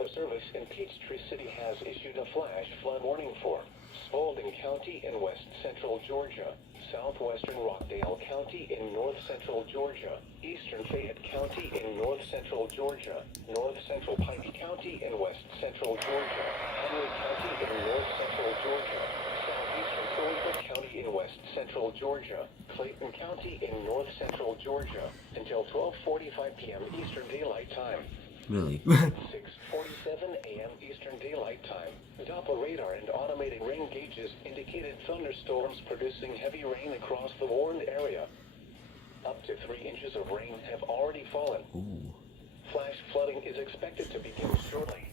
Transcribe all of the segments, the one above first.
Weather Service in Peachtree City has issued a flash flood warning for Spalding County in west central Georgia, southwestern Rockdale County in north central Georgia, eastern Fayette County in north central Georgia, north central Pike County in west central Georgia, Henry County in north central Georgia, southeastern Toledo County in west central Georgia, Clayton County in north central Georgia, until 12:45 p.m. Eastern Daylight Time. Really? 6:47 a.m. Eastern Daylight Time. Doppler radar and automated rain gauges indicated thunderstorms producing heavy rain across the warned area. Up to 3 inches of rain have already fallen. Ooh. Flash flooding is expected to begin shortly.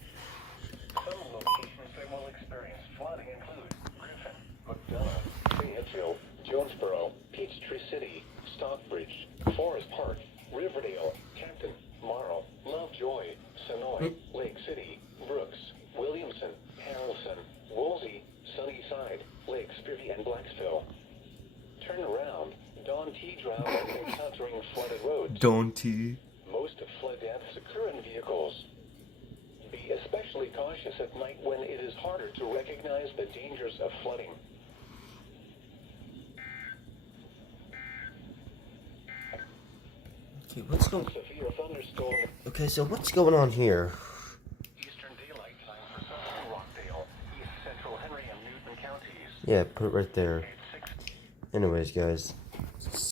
Some locations that will experience flooding include Griffin, McDonough, Fayetteville, Jonesboro, Peachtree City, Stockbridge, Forest Park, Riverdale, Canton, Morrow, Lovejoy, Sonoy, Lake City, Brooks, Williamson, Harrelson, Woolsey, Sunnyside, Lake Spearview, and Blacksville. Turn around. Don T. drowned and encountering flooded roads. Don't T. Most flood deaths occur in vehicles. Be especially cautious at night when it is harder to recognize the dangers of flooding. Okay, what's going? Severe thunderstorm. Okay, so what's going on here? Eastern Daylight Time for southern Rockdale, east central Henry and Newton counties. Yeah, put it right there. Anyways, guys.